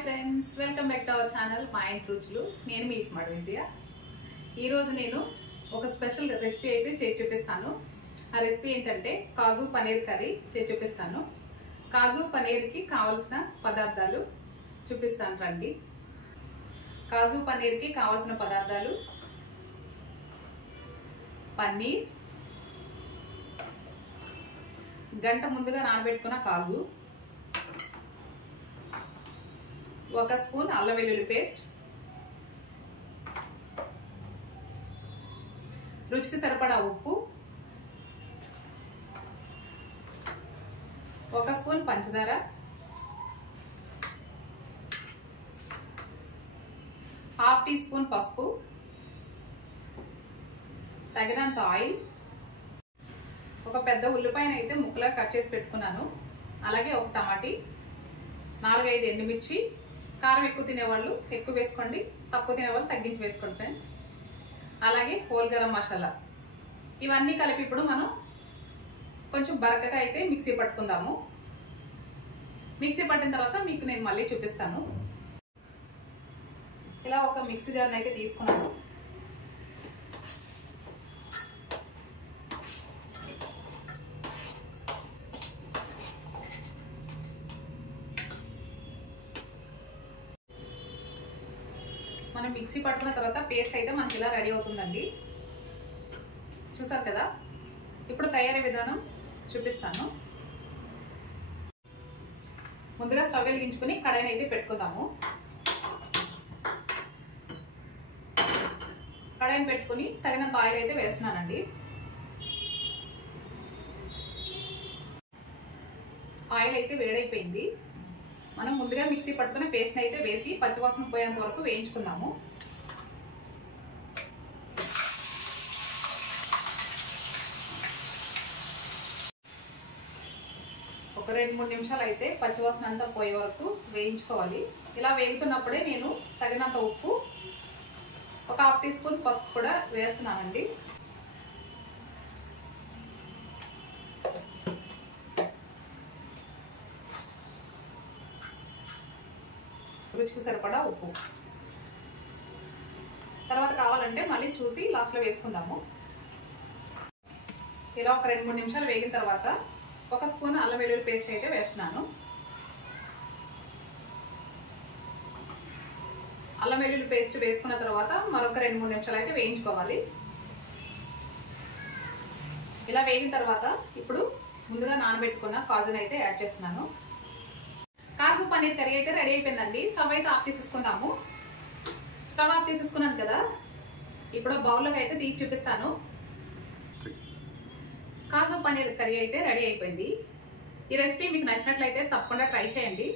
Hi friends, welcome back to our channel మా ఇంటి రుచులు. నేను మీ స్మార్ట్ విజయ. ఈరోజు నేను ఒక స్పెషల్ రెసిపీ అయితే చేసి చూపిస్తాను. ఆ రెసిపీ ఏంటంటే కాజు పనీర్ కర్రీ చేసి చూపిస్తాను. కాజు పనీర్కి కావాల్సిన పదార్థాలు చూపిస్తాను రండి. కాజు పనీర్కి కావాల్సిన పదార్థాలు: పన్నీర్, గంట ముందుగా నానబెట్టుకున్న కాజు, 1 స్పూన్ అల్లం వెల్లుల్లి పేస్ట్, రుచికి సరిపడా ఉప్పు, 1 స్పూన్ పంచదార, ½ టీ స్పూన్ పసుపు, తగినంత ఆయిల్, ఒక పెద్ద ఉల్లిపాయను అయితే ముక్కలా కట్ చేసి పెట్టుకున్నాను. అలాగే ఒక టమాటీ, 4-5 ఎండుమిర్చి. కారం ఎక్కువ తినేవాళ్ళు ఎక్కువ వేసుకోండి, తక్కువ తినేవాళ్ళు తగ్గించి వేసుకోండి ఫ్రెండ్స్. అలాగే హోల్ గరం మసాలా. ఇవన్నీ కలిపి ఇప్పుడు మనం కొంచెం బరకగా అయితే మిక్సీ పట్టుకుందాము. మిక్సీ పట్టిన తర్వాత మీకు నేను మళ్ళీ చూపిస్తాను. ఇలా ఒక మిక్సీ జార్ని అయితే తీసుకున్నాను. మనం మిక్సీ పట్టుకున్న తర్వాత పేస్ట్ అయితే మనకి ఇలా రెడీ అవుతుందండి. చూసారు కదా. ఇప్పుడు తయారీ విధానం చూపిస్తాను. ముందుగా స్టవ్ వెలిగించుకుని కడాయిని అయితే పెట్టుకుందాము. కడాయిని పెట్టుకుని తగినంత ఆయిల్ అయితే వేస్తున్నానండి. ఆయిల్ అయితే వేడైపోయింది. మనం ముందుగా మిక్సీ పట్టుకుని పేస్ట్ అయితే వేసి పచ్చివాసన పోయేంత వరకు వేయించుకుందాము. ఒక 2-3 నిమిషాలు అయితే పచ్చివాసన అంతా పోయే వరకు వేయించుకోవాలి. ఇలా వేగుతున్నప్పుడే నేను తగినంత ఉప్పు, ఒక ½ టీ స్పూన్ పసుపు కూడా వేస్తున్నానండి. రుచికి సరిపడా ఉప్పు. తర్వాత కావాలంటే మళ్ళీ చూసి లాస్ట్లో వేసుకుందాము. ఇలా ఒక 2-3 నిమిషాలు వేగిన తర్వాత 1 స్పూన్ అల్లం వెల్లుల్లి పేస్ట్ అయితే వేస్తున్నాను. అల్లం వెల్లుల్లి పేస్ట్ వేసుకున్న తర్వాత మరొక 2-3 నిమిషాలు అయితే వేయించుకోవాలి. ఇలా వేగిన తర్వాత ఇప్పుడు ముందుగా నానబెట్టుకున్న కాజును అయితే యాడ్ చేస్తున్నాను. కాజు పన్నీర్ కర్రీ అయితే రెడీ అయిపోయిందండి. స్టవ్ అయితే ఆఫ్ చేసేసుకుందాము. స్టవ్ ఆఫ్ చేసేసుకున్నాను కదా. ఇప్పుడు బౌల్లోకి అయితే తీసి చూపిస్తాను. కాజు పన్నీర్ కర్రీ అయితే రెడీ అయిపోయింది. ఈ రెసిపీ మీకు నచ్చినట్లయితే తప్పకుండా ట్రై చేయండి.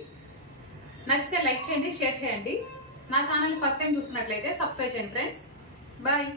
నచ్చితే లైక్ చేయండి, షేర్ చేయండి. నా ఛానల్ ఫస్ట్ టైం చూసినట్లయితే సబ్స్క్రైబ్ చేయండి ఫ్రెండ్స్. బాయ్.